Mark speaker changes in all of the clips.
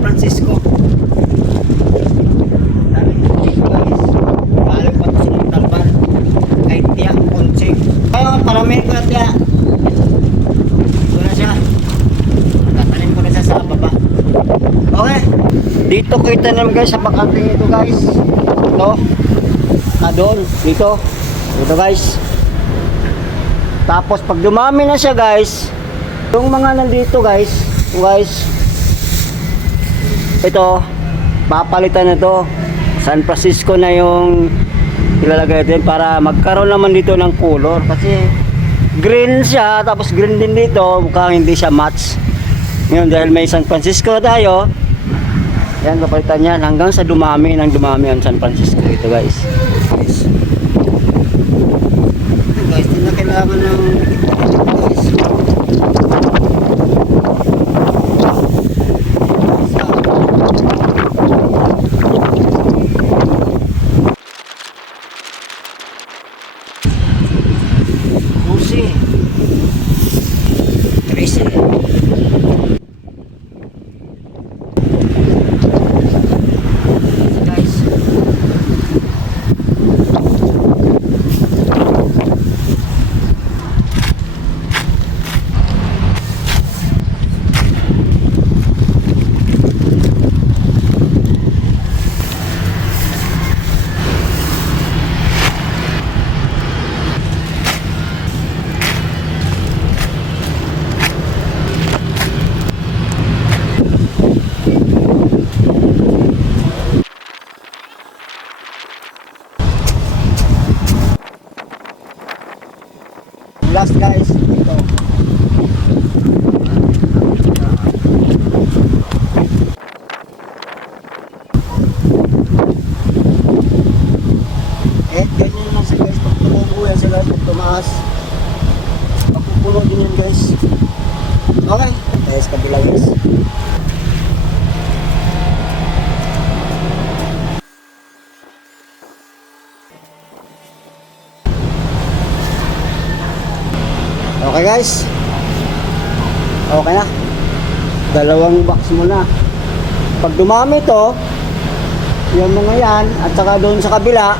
Speaker 1: Francisco. Dami dito guys. Galing pa sa Montalban. Kay Tia Ponching. Ayun, paramihin ko Tia. Ito na siya. Tatanim ko na sa baba. Okay. Dito ko itanim guys sa bakanting ito guys. Ito. Ah. Dito. Dito guys. Tapos pag dumami na siya guys, yung mga nandito guys, guys, ito, papalitan na to. San Francisco na yung ilalagay natin para magkaroon naman dito ng color. Kasi green siya tapos green din dito mukhang hindi siya match. Ngayon dahil may San Francisco tayo yan papalitan yan. Hanggang sa dumami ng dumami ang San Francisco ito guys. Guys guys hindi na kailangan ng guys Last guys. Ito. Eh, ganyan naman siya guys. Pag tumubo yan guys, pag tumaas. Pagpupuno din yan guys. Okay. Guys, kabila guys. Okay guys. Okay na. Dalawang box muna. Pag dumami to, yung mga yan, at saka doon sa kabila,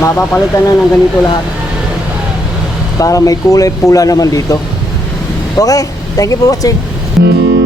Speaker 1: mapapalitan na ng ganito lahat. Para may kulay pula naman dito. Okay, thank you for watching.